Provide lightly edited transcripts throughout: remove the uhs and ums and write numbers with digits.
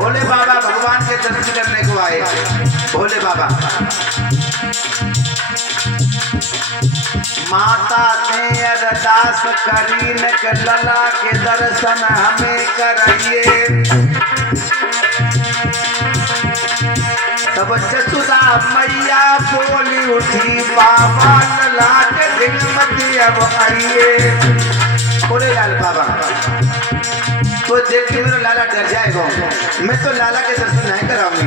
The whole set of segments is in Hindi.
भोले बाबा भगवान के दर्शन करने को आए। भोले बाबा माता ने अरदास करी न के लला के दर्शन हमें कराइए। तब जसुदा मैया बोली उठी बाबा लला के हिम्मत अब आइए। बोले लाल बाबा तो देख के मेरा लाला डर जाएगा, मैं तो लाला के दर्शन नहीं कराऊंगी।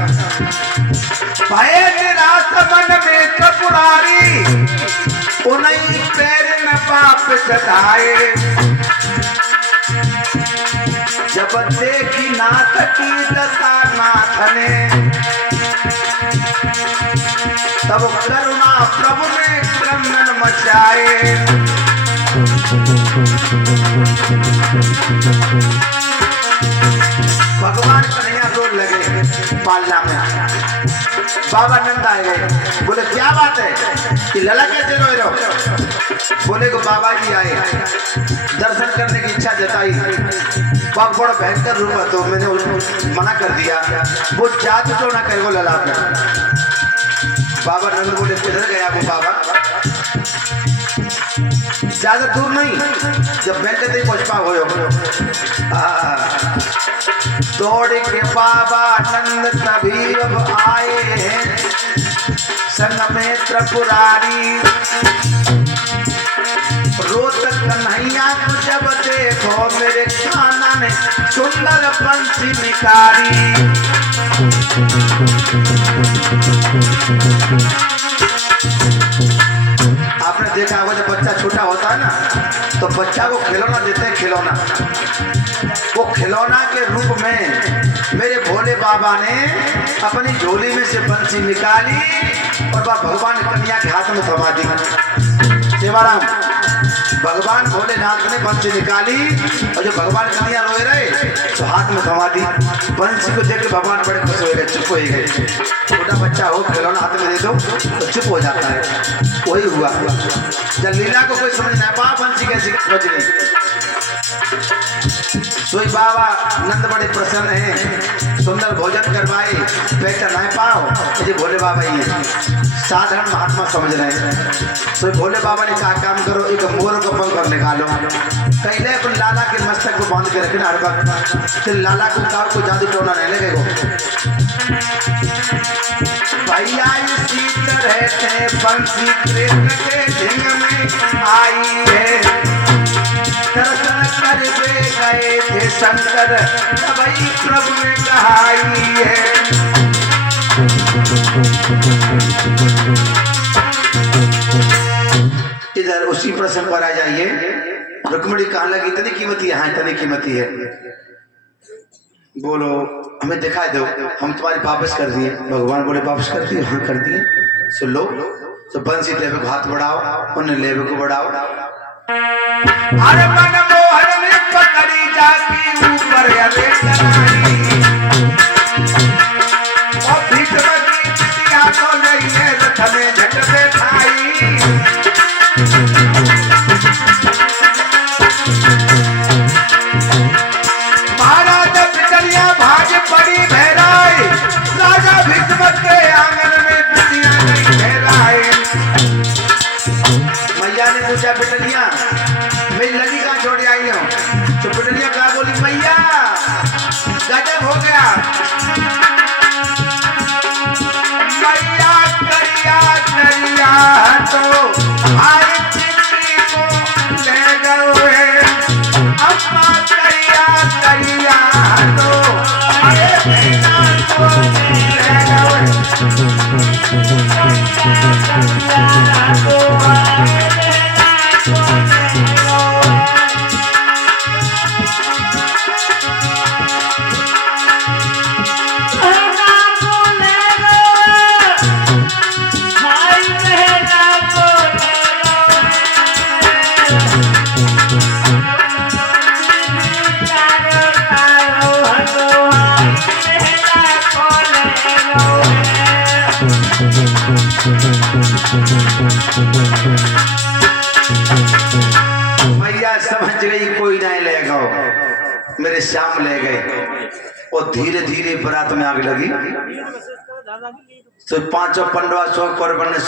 भय निराश मन में त्रिपुरारी उन्हीं पैर में पाप चढ़ाए। जब देखी नाथ की दशा नाथ ने तब करुणा प्रभु ने क्रंदन मचाए। भगवान कन्हैया रोड लगे पालना में। बाबा नंद आए गए, बोले क्या बात है कि लला कैसे रोए रहो। बोले को बाबा जी आए दर्शन करने की इच्छा जताई। बाबा बड़ा भयंकर रूप है तो मैंने उसको मना कर दिया। वो जादू तो ना करे वो लला पे। बाबा नंद बोले किधर गया वो बाबा, ज्यादा दूर नहीं, जब मैं कहते ही पहुंच पाओ। दौड़ के बाबा नंद तभी अब आए हैं संग में त्रिपुरारी। रोत कन्हैया को जब देखो मेरे खाना में सुंदर पंछी निकारी। आपने देखा होगा जब बच्चा छोटा होता है ना तो बच्चा को खिलौना देते हैं। खिलौना, वो खिलौना के रूप में मेरे भोले बाबा ने अपनी झोली में से बंसी निकाली और वह भगवान कन्हैया के हाथ में थमा दी। सेवाराम भगवान भोलेनाथ ने बंसी निकाली और जो भगवान कन्हैया रोए रहे तो हाथ में थमा दी। बंसी को देख के भगवान बड़े खुश हो गए, चुप हो गए। छोटा बच्चा हो खिलौना हाथ में दे दो तो चुप हो जाता है। वही हुआ जब लीला को कोई समझ नहीं पा बंसी कैसी बच गई। सोई बाबा नंद बड़े प्रसन्न हैं, सुंदर भोजन करवाए, पैसा नहीं पाओ ये भोले बाबा ही है, साधारण महात्मा समझ रहे हैं। तो भोले बाबा ने कहा काम करो एक मोर को पंख निकालो, पहले अपन लाला के मस्तक को बांध के रखना हर वक्त, फिर लाला को काव को जादू टोना नहीं लगेगा। भैया इसी तरह से बंसी कृष्ण के ढिंग में आई है। दर्शन करके गए थे शंकर तभी प्रभु ने कहाई है। इधर उसी प्रसंग पर आ जाइए। रुक्मिणी कहाँ लगी इतनी कीमती है, हाँ इतनी कीमती है, बोलो हमें दिखा दो, हम तुम्हारी वापस कर दिए। भगवान बोले वापस कर दिए, हाँ कर दिए। सुन लो तो बंसी लेवे को हाथ बढ़ाओ, उन्हें लेवे को बढ़ाओ। अरे मन मोहन में पकड़ी जाती ऊपर अरे कराई, और भीतर की बिटिया तो नहीं है रथ में झट बैठाई। महाराज बिटलिया भाज पड़ी बहराई, राजा भीष्मक के आंगन में बिटिया नहीं बहराई। मैया ने पूछा बिटलिया मेरी लगी कहाँ छोड़ आई हूँ, तो बिटलिया कहा बोली मैया गजब हो गया, मैया करिया करिया तो आई चिट्ठी को ले गए, अम्मा करिया करिया तो अरे बेटा को ले मैया समझ गई कोई नहीं ले गो, मेरे श्याम ले गए। और धीरे धीरे बारात में आग लगी। तो 5 पंडवा 100 पर बनने